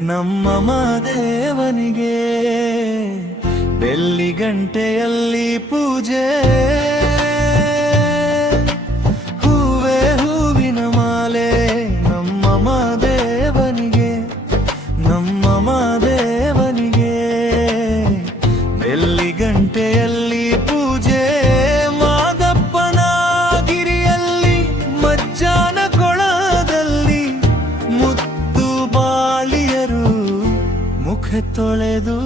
ನಮ್ಮ ಮಾದೇವನಿಗೆ ಬೆಳ್ಳಿ ಗಂಟೆಯಲ್ಲಿ ಪೂಜೆ ಹೂವೇ ಹೂವಿನ ಮಾಲೆ ನಮ್ಮ ಮಾದೇವನಿಗೆ ನಮ್ಮ ಮಾದೇವನಿಗೆ ಬೆಳ್ಳಿ ಗಂಟೆಯಲ್ಲಿ ಪೂಜೆ ಮಾದಪ್ಪನ ಗಿರಿಯಲ್ಲಿ ಮಜ್ಜಾನ ಕೊಳದಲ್ಲಿ ಮುತ್ತು ಬಾಳಿಯರು ಮುಖ ತೊಳೆದು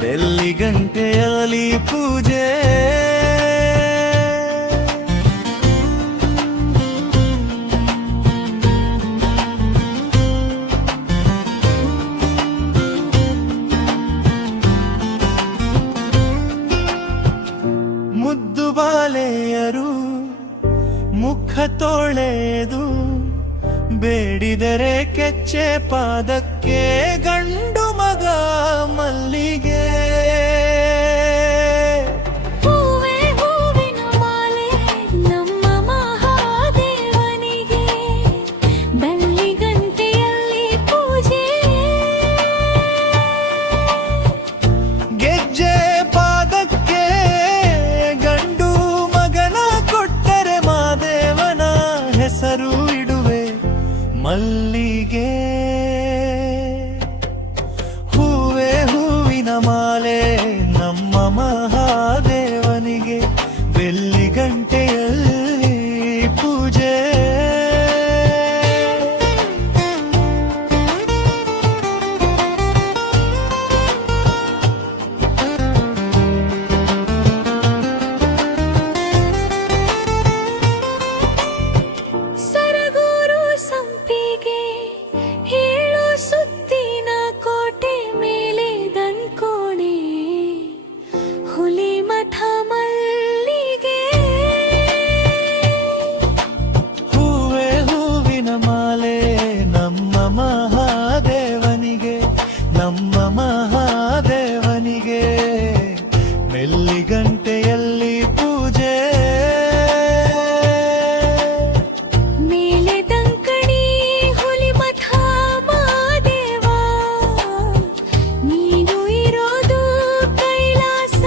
ಬೆಳ್ಳಿ ಗಂಟೆಯಲ್ಲಿ ಪೂಜೆ ಮುದ್ದು ಬಾಲೆಯರು ಮುಖ ತೊಳೆದು ಬೇಡಿದರೆ ಕೆಚ್ಚೆ ಪಾದಕ್ಕೆ ಗಂಡು ಮಗ ಮಲ್ಲಿಗೆ ಹೂವೇ ಹೂವಿನ ಮಾಲೆ ನಮ್ಮ ಮಹಾದೇವನಿಗೆ ಬೆಳ್ಳಿ ಗಂಟೆಯಲ್ಲಿ ಪೂಜೆ ಗೆಜ್ಜೆ ಪಾದಕ್ಕೆ ಗಂಡು ಮಗನ ಕೊಟ್ಟರೆ ಮಾದೇವನ ಹೆಸರು ಇಡುವೆ ಮಲ್ಲಿಗೆ ಹೂವೇ ಹೂವಿನ ಮಾಲೆ ನಮ್ಮ ಮಹಾದೇವನಿಗೆ ಬೆಳ್ಳಿ ಗಂಟೆಯಲ್ಲಿ ಪೂಜೆ ಸರಗೂರು ಸಂಪಿಗೆ ಹೇಳು ಸುತ್ತಿನ ಕೋಟೆ ಮೇಲೆ ದಂಕೋಣೆ ಹುಲಿ ಮಠ ಮಲ್ಲಿಗೆ ಹೂವೇ ಹೂವಿನ ಮಾಲೆ ನಮ್ಮ ಮಹಾದೇವನಿಗೆ ನಮ್ಮ ಮಹಾದೇವನಿಗೆ ಬೆಳ್ಳಿ ಗಂಟೆಯಲ್ಲಿ ಪೂಜೆ ಮೇಲೆ ದಂಕಣಿ ಹುಲಿ ಮಠ ಮಾದೇವ ನೀನು ಇರೋದು ಕೈಲಾಸ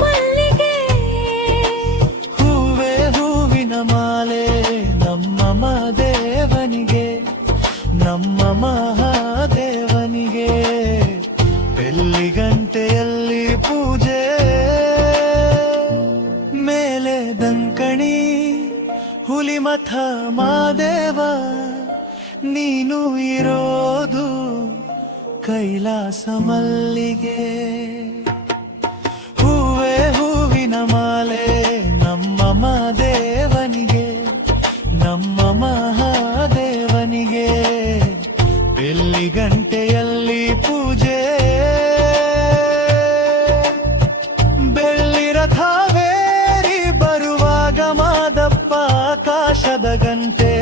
ಮಲ್ಲಿಗೆ ಹೂವೇ ಹೂವಿನ ಮಾಲೆ ನಮ್ಮ ಮಹಾದೇವನಿಗೆ ನಮ್ಮ ಮಹಾದೇವನಿಗೆ ಬೆಳ್ಳಿ ಗಂಟೆಯಲ್ಲಿ ಪೂಜೆ ಮೇಲೆ ದಂಕಣಿ ಹುಲಿ ಮಠ ಮಾದೇವ ನೀನು ಇರೋದು ಕೈಲಾಸ ಮಲ್ಲಿಗೆ ಹೂವೇ ಹೂವಿನ ಮಾಲೆ ನಮ್ಮ ಮಹಾದೇವನಿಗೆ ನಮ್ಮ ಮಹಾದೇವನಿಗೆ ಬೆಳ್ಳಿ ಗಂಟೆಯಲ್ಲಿ ಪೂಜೆ ಬೆಳ್ಳಿ ರಥವೇರಿ ಬರುವಾಗ ಮಾದಪ್ಪ ಆಕಾಶದ ಗಂಟೆ